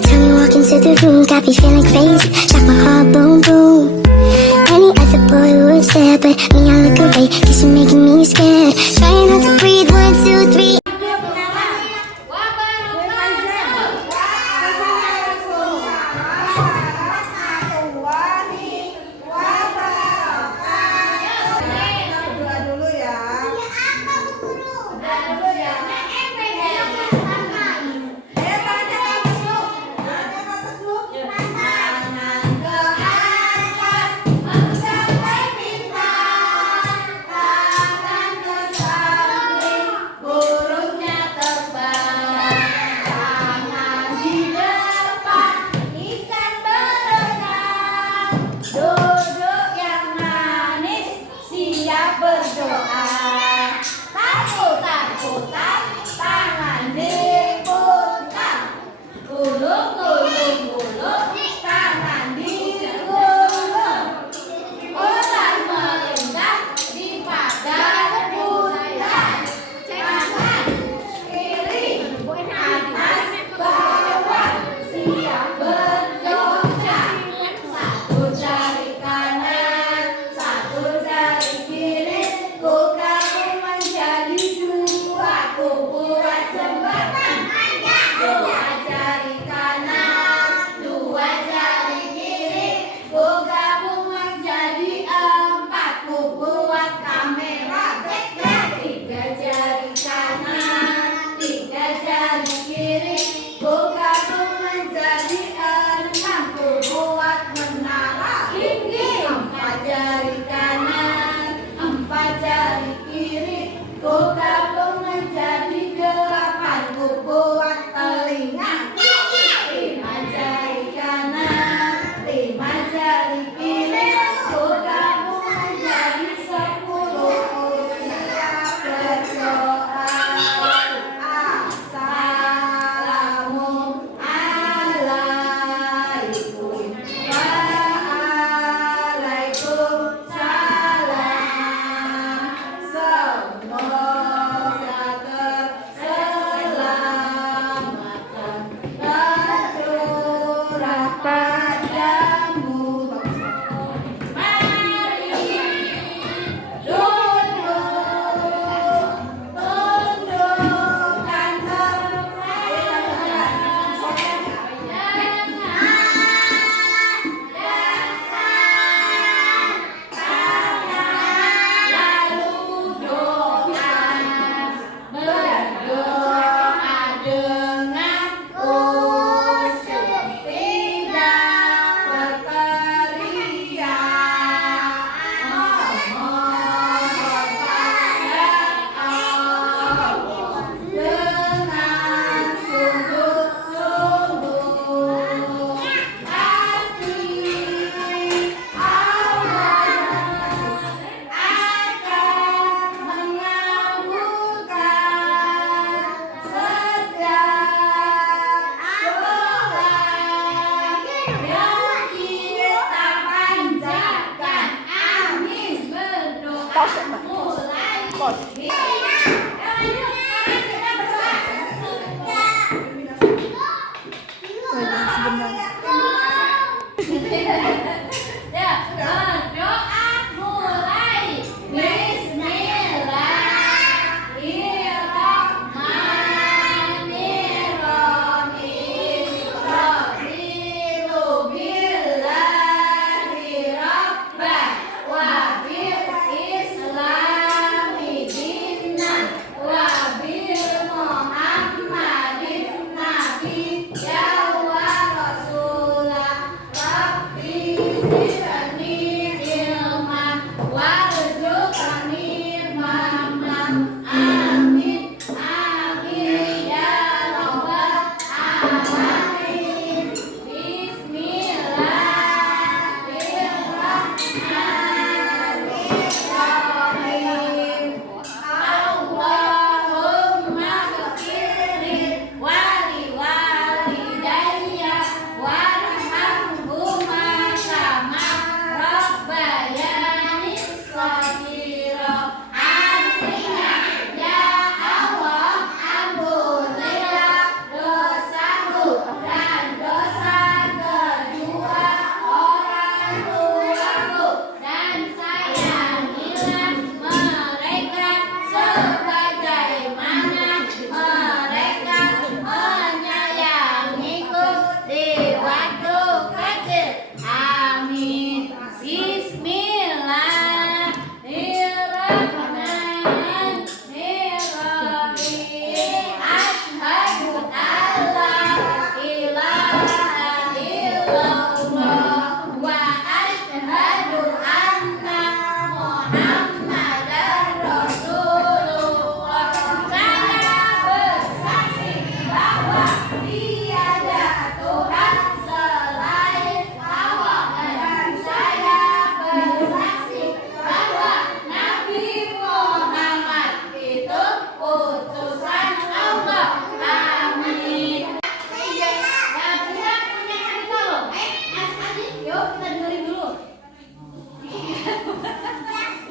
Every time you walk into the room, got me feeling crazy. Shock my heart, boom, boom. Any other boy would stare, but me, I look away, cause you're making me scared. Trying not to breathe, 1, 2, 3.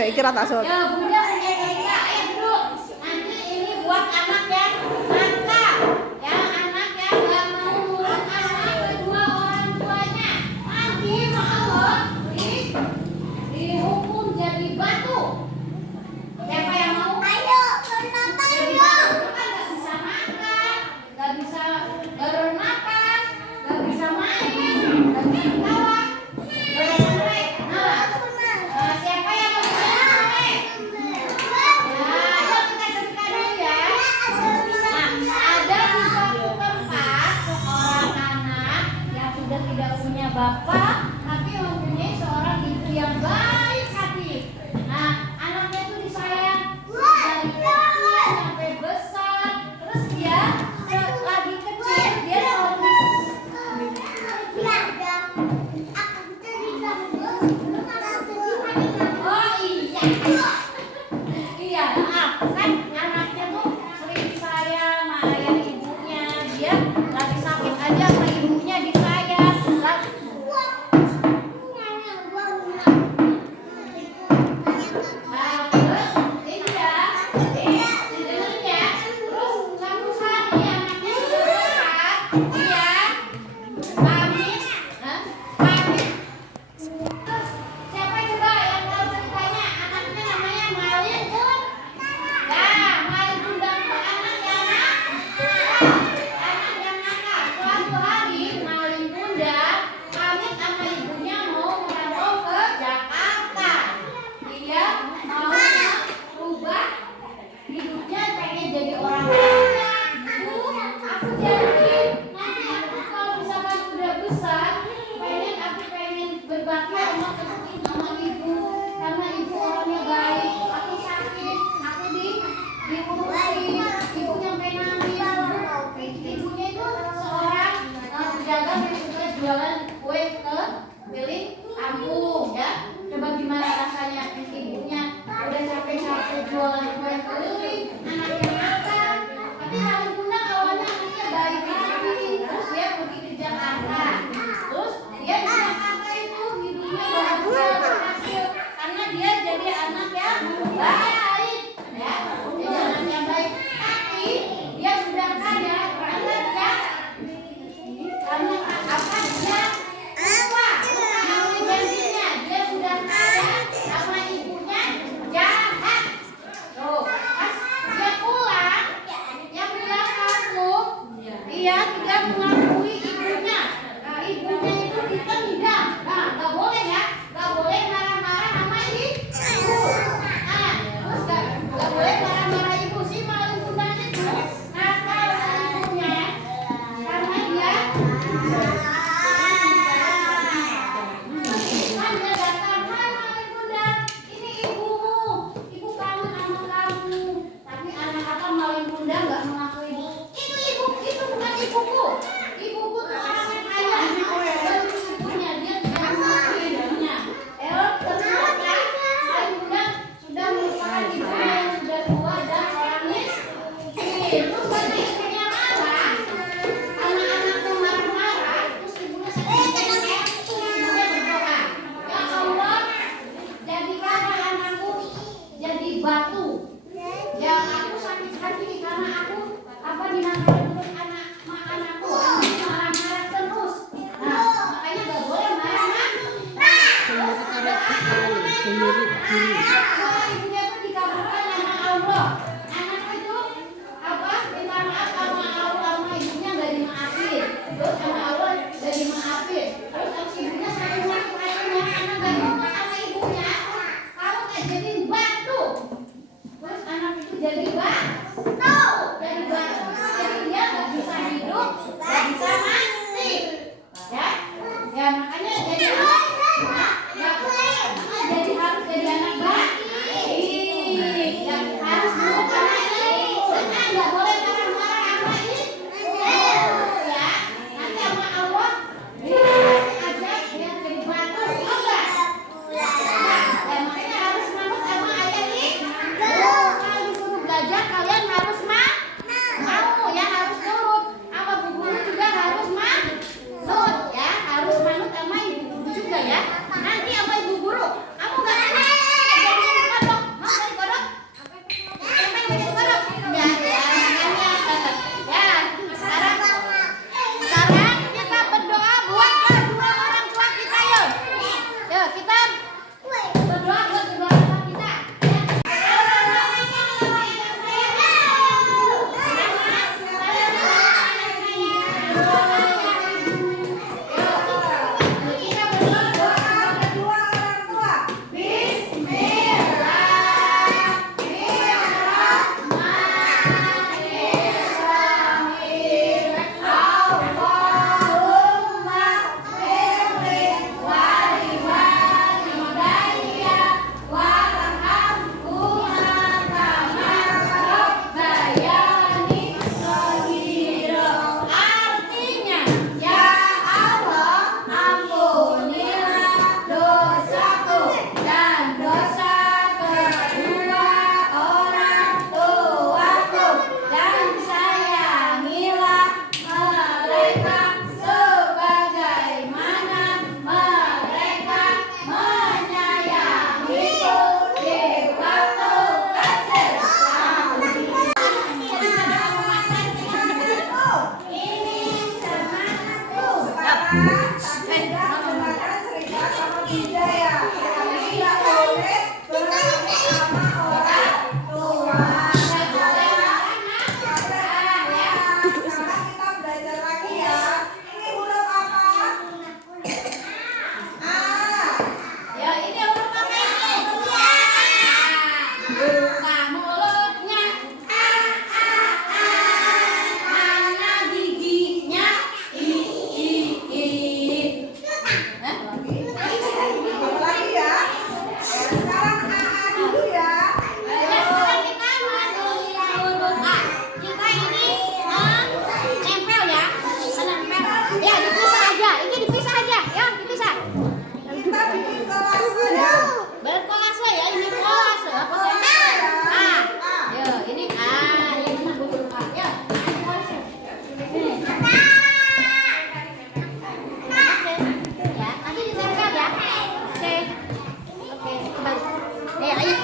Saya kira tak sok. Ya, Bunda punya cerita. Ayo duduk. Nanti ini buat anak yang nakal, yang anak yang nggak mau nurut sama kedua orang tuanya. Nanti Allah dihukum jadi batu. Siapa yang mau? Ayo, kenapa ayo? Kan nggak bisa makan, nggak bisa bernapas, nggak bisa main, nggak bisa ketawa. Siapa yang mau sampai? Ya, ayo kita cerita dulu ya. Nah, ada di suatu tempat seorang anak yang sudah tidak punya bapak, tapi mempunyai seorang ibu yang baik hati. Nah, anaknya itu disayang dari kecil sampai besar. Terus dia lagi kecil dia selalu oh iya. Iya, maaf kan anaknya tuh sering disayang sama ayah ibunya. Dia lagi sakit aja sama ibunya disayang. Nah, terus ini ya, dengerin ya. Terus suatu hari anaknya sudah besar, dia pamit, pamit. Terus siapa coba yang tahu ceritanya? Anaknya namanya Malin Bun. Ya, Malin Bundang itu anak yang nakal. Anak yang nakal. Suatu hari Malin Bundang pamit sama ibunya mau merantau ke Jakarta. Dia mau merubah hidupnya, pengen jadi orang kaya. Bu, aku janji nanti aku kalau misalkan udah besar, aku pengen berbakti sama ibu, karena ibu orangnya baik. Aku sakit, aku diurusin, ibu nyampe nangis. Ibunya itu seorang pedagang yang suka jualan kue ke keliling kampung, ya. Coba gimana rasanya ibunya udah capek-capek jualan kue keliling, anaknya nakal. Tapi Malin Bundang awalnya anaknya baik hati, terus dia pergi ke Jakarta. Dengarkan cerita sama Bunda ya. Yang tidak boleh bersama orang tua. Sekarang kita belajar lagi ya. Ini huruf apa? A. Ya, ini huruf apa ini? Buka mulutnya. Mana giginya? Hah? Apa lagi ya? Sekarang A dulu ya. Ya, sekarang kita huruf A. Kita ini nempel ya. Nempel. Ya, dipisah aja. Ini dipisah aja. Ya, dipisah. Kita bikin kolase ya. Berkolase ya, ini kolase. Apa saya? A. Ya, ini A. Ini mana huruf A? Ya, kolase. Ini. Ya, nanti ditempel ya. Oke. Oke, kembali. Ayo.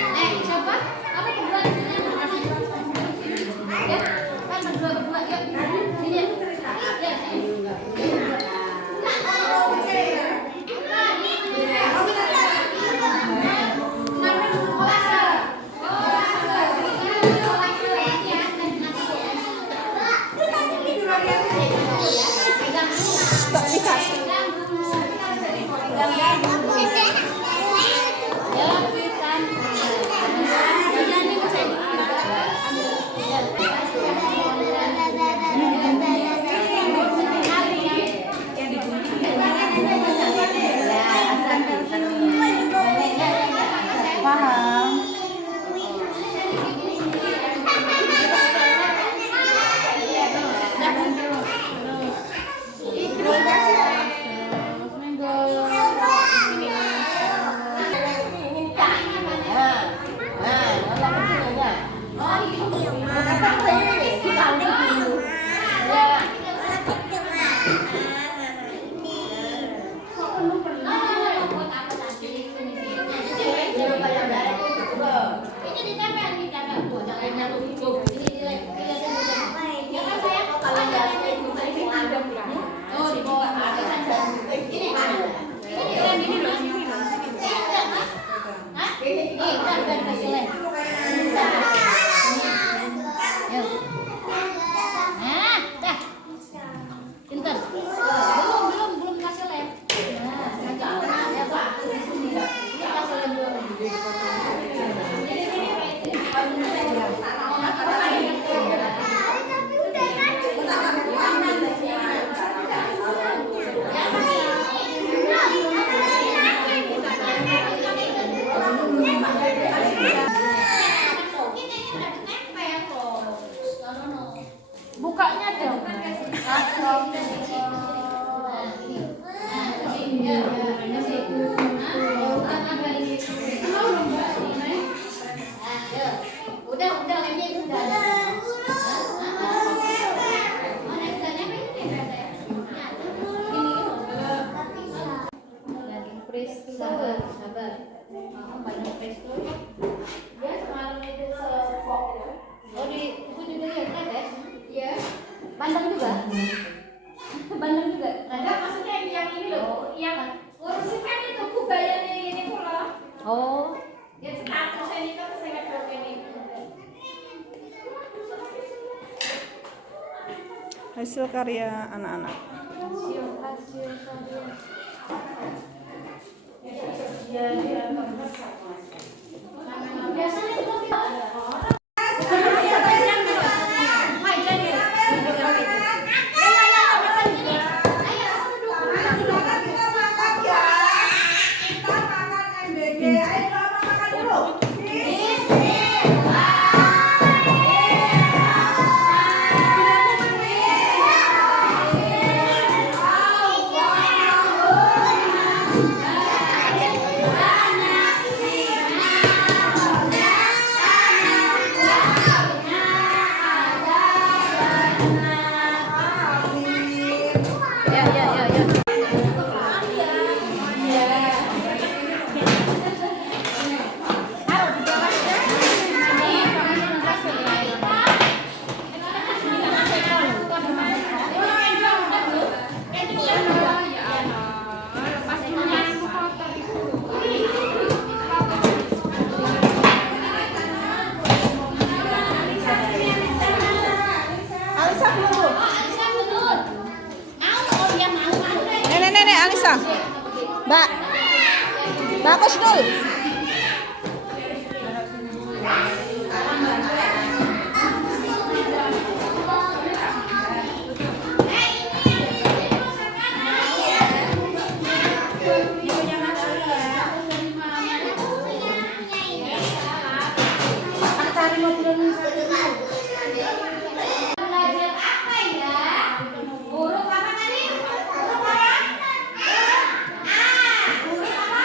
Nanti ada siapa? Apa berdua? Ya, kan berdua ya. Sini ya. Ya. Paham. Pinter. Belum kasih lem. Ya, Pak. Ini kasih lem dulu. Bukanya dong. Udah lemnya itu udah ada. Lagi freeze, sabar. Banyak freeze tuh. Ya semalam itu sepok. Oh di itu juga ya tes? Iya. Bandeng juga? Bandeng juga? Ada maksudnya yang ini loh, yang ngurusin kan itu kubayanya ini pula. Oh. Ya status ini kan saya nggak ini. Hasil karya anak-anak. Hasil karya. Biasanya itu Silakan kita makan ya. Kita makan MBG. Ayo makan Bagus Dul. Belajar apa ya? Huruf apa tadi? Huruf apa? A. Huruf apa?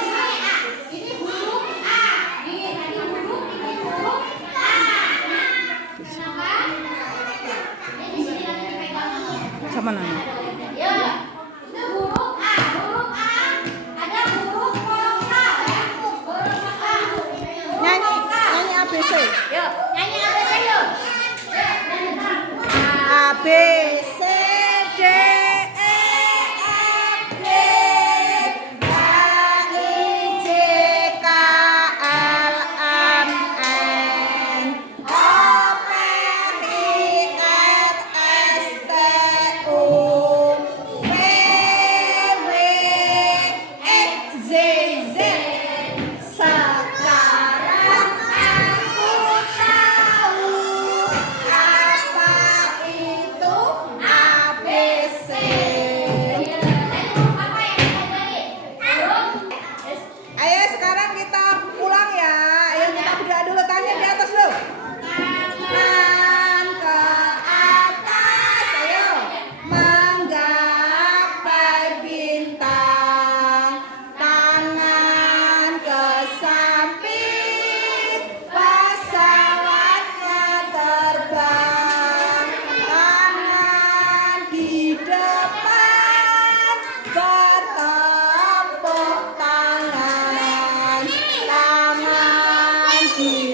Ini A. Ini huruf A. Ini tadi huruf, ini huruf A. Kenapa? Ini di sini lagi dipegang. Sama Nana. Ya. Itu huruf A. Huruf A. Ada huruf vokal ya. Huruf vokal. Nyanyi ABC. Yuk, nyanyi ABC yuk. Yuk, nyanyi terang. A B C D E F G H I J K L M N O P Q R S T U V W X Y Z. Sekarang aku tahu apa itu ABC. Apa yang tadi? Huruf Ayo sekarang kita pulang ya. Ayo kita berdoa dulu, tanya di atas dulu. Tangan ke atas, ayo menggapai bintang. Tangan ke samping, pesawatnya terbang. Tangan di depan, bertepuk tangan. Tangan di